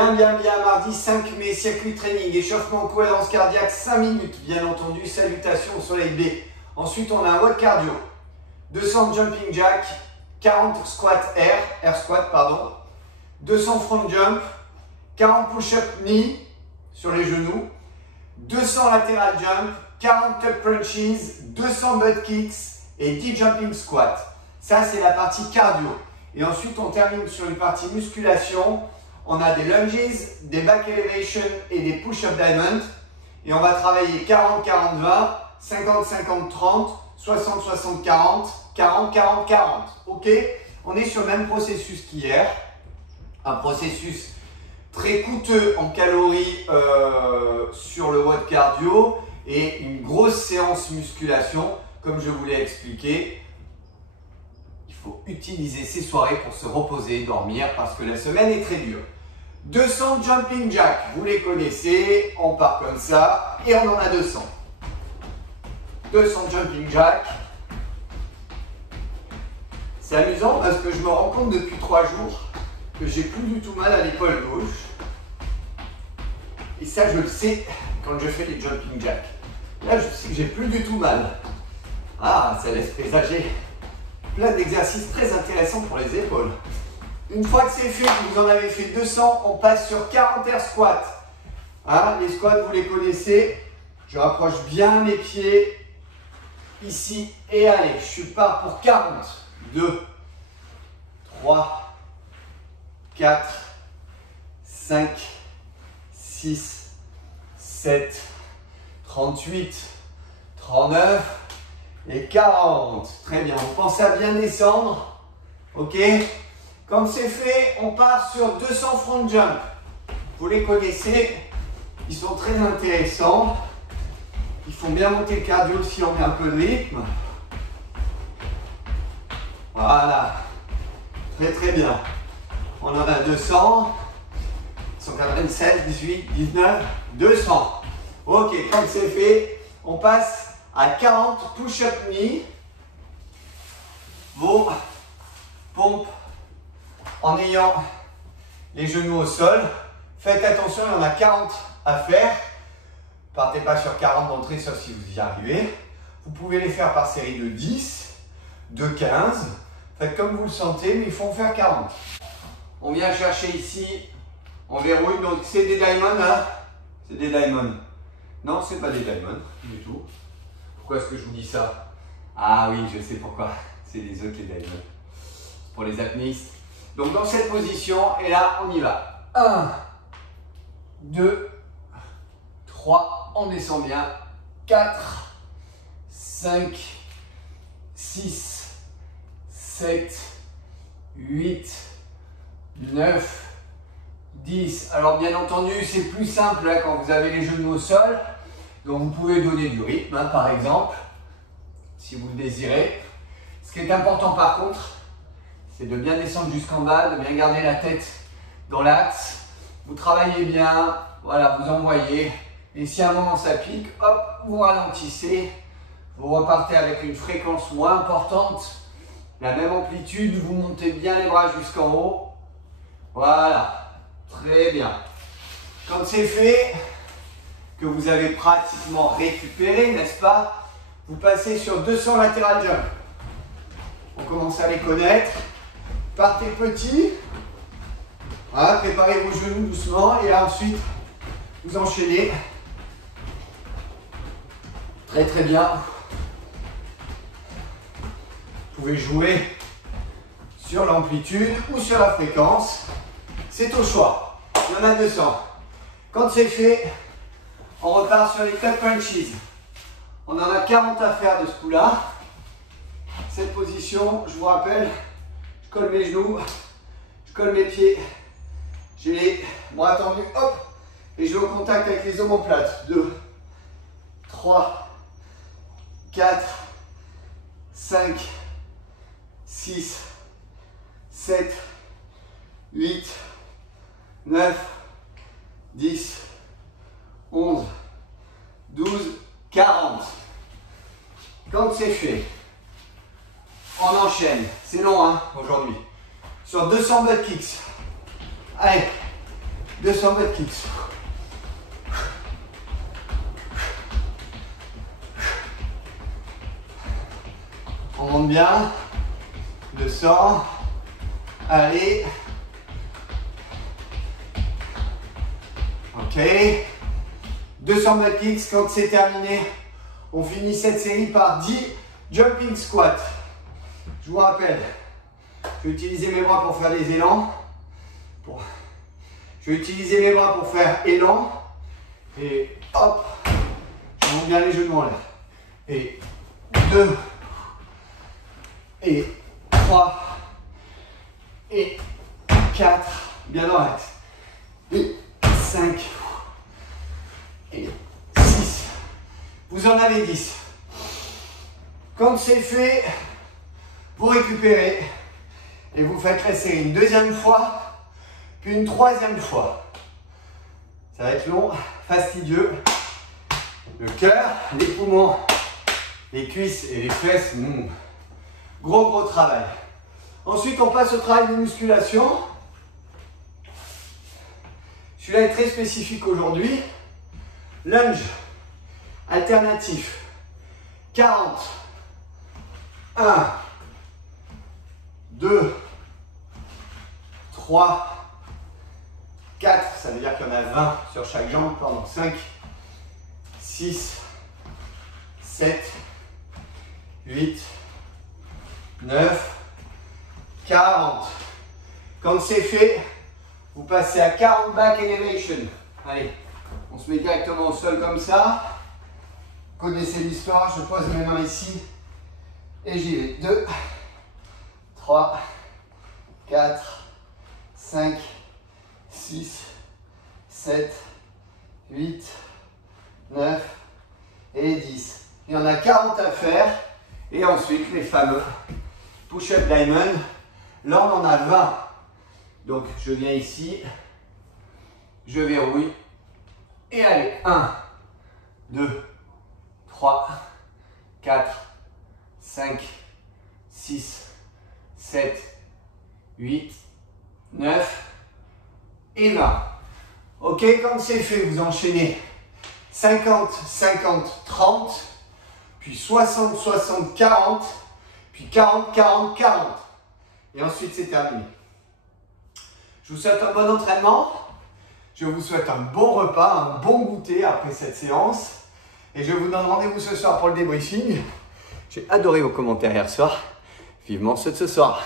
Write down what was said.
Bien, mardi 5 mai, circuit training, échauffement, cohérence cardiaque, 5 minutes, bien entendu, salutations au soleil B. Ensuite, on a un WOD cardio, 200 jumping jack, 40 squat air squat, pardon, 200 front jump, 40 push-up knee sur les genoux, 200 lateral jump, 40 tuck crunches, 200 butt kicks et 10 jumping squats. Ça, c'est la partie cardio. Et ensuite, on termine sur une partie musculation. On a des lunges, des back elevation et des push-up diamond. Et on va travailler 40-40-20, 50-50-30, 60-60-40, 40-40-40. Ok? On est sur le même processus qu'hier. Un processus très coûteux en calories sur le WOD cardio et une grosse séance musculation. Comme je vous l'ai expliqué, il faut utiliser ces soirées pour se reposer et dormir parce que la semaine est très dure. 200 jumping jack, vous les connaissez, on part comme ça et on en a 200. 200 jumping jack. C'est amusant parce que je me rends compte depuis 3 jours que j'ai plus du tout mal à l'épaule gauche. Et ça, je le sais quand je fais les jumping jack. Là, je sais que j'ai plus du tout mal. Ah, ça laisse présager plein d'exercices très intéressants pour les épaules. Une fois que c'est fait, que vous en avez fait 200, on passe sur 40 air squats. Hein, les squats, vous les connaissez. Je rapproche bien mes pieds ici et allez, je pars pour 40. 2, 3, 4, 5, 6, 7, 38, 39 et 40. Très bien, on pense à bien descendre. Ok? Comme c'est fait, on part sur 200 front jump. Vous les connaissez, ils sont très intéressants. Ils font bien monter le cardio si on met un peu de rythme. Voilà, très bien. On en a 200, 197, 18, 19, 200. Ok, comme c'est fait, on passe à 40 push-up knee. Vos pompes en ayant les genoux au sol. Faites attention, il y en a 40 à faire. Partez pas sur 40 d'entrée, sauf si vous y arrivez. Vous pouvez les faire par série de 10, de 15. Faites comme vous le sentez, mais il faut en faire 40. On vient chercher ici, on verrouille, donc c'est des diamonds, hein? C'est des diamonds. Non, c'est pas des diamonds, du tout. Pourquoi est-ce que je vous dis ça? Ah oui, je sais pourquoi. C'est les autres, les diamonds. Pour les apnéistes. Donc dans cette position, et là, on y va. 1, 2, 3, on descend bien. 4, 5, 6, 7, 8, 9, 10. Alors bien entendu, c'est plus simple là, quand vous avez les genoux au sol. Donc vous pouvez donner du rythme, hein, par exemple, si vous le désirez. Ce qui est important par contre, c'est de bien descendre jusqu'en bas, de bien garder la tête dans l'axe. Vous travaillez bien, voilà, vous envoyez. Et si à un moment ça pique, hop, vous ralentissez. Vous repartez avec une fréquence moins importante. La même amplitude, vous montez bien les bras jusqu'en haut. Voilà, très bien. Quand c'est fait, que vous avez pratiquement récupéré, n'est-ce pas? Vous passez sur 200 lateral jump. On commence à les connaître. Partez petit. Voilà, préparez vos genoux doucement et là, ensuite, vous enchaînez. Très bien. Vous pouvez jouer sur l'amplitude ou sur la fréquence. C'est au choix. Il y en a 200. Quand c'est fait, on repart sur les tuck crunches. On en a 40 à faire de ce coup-là. Cette position, je vous rappelle, je colle mes genoux, je colle mes pieds, j'ai les bras tendus, hop, et je vais au contact avec les omoplates. 2, 3, 4, 5, 6, 7, 8, 9, 10, 11, 12, 40. Quand c'est fait, on enchaîne. C'est long hein, aujourd'hui. Sur 200 butt kicks. Allez, 200 butt kicks. On monte bien. 200. Allez. Ok. 200 butt kicks. Quand c'est terminé, on finit cette série par 10 jumping squats. Je vous rappelle, je vais utiliser mes bras pour faire des élans. Je vais utiliser mes bras pour faire élan. Et hop, je monte bien les genoux en l'air. Et 2. Et 3. Et 4. Bien dans l'axe. Et 5. Et 6. Vous en avez 10. Quand c'est fait, vous récupérez et vous faites la série une deuxième fois, puis une troisième fois. Ça va être long, fastidieux. Le cœur, les poumons, les cuisses et les fesses. Gros travail. Ensuite, on passe au travail de musculation. Celui-là est très spécifique aujourd'hui. Lunge alternatif. 40. 1, 2, 3, 4. Ça veut dire qu'il y en a 20 sur chaque jambe. Pardon. 5, 6, 7, 8, 9, 40. Quand c'est fait, vous passez à 40 back elevation. Allez, on se met directement au sol comme ça. Vous connaissez l'histoire, je pose mes mains ici et j'y vais. 2, 3, 4, 5, 6, 7, 8, 9 et 10. Il y en a 40 à faire. Et ensuite, les fameux push-up diamond. Là, on en a 20. Donc, je viens ici. Je verrouille. Et allez, 1, 2, 3, 4, 5, 6, 7, 8, 9 et 20. Ok, quand c'est fait, vous enchaînez 50, 50, 30, puis 60, 60, 40, puis 40, 40, 40. Et ensuite, c'est terminé. Je vous souhaite un bon entraînement. Je vous souhaite un bon repas, un bon goûter après cette séance. Et je vous donne rendez-vous ce soir pour le débriefing. J'ai adoré vos commentaires hier soir. Vivement ceux de ce soir.